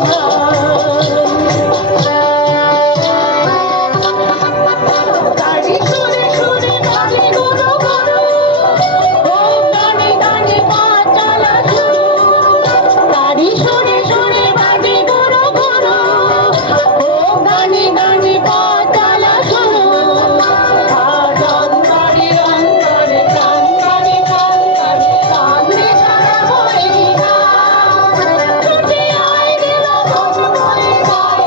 ঘর Oh,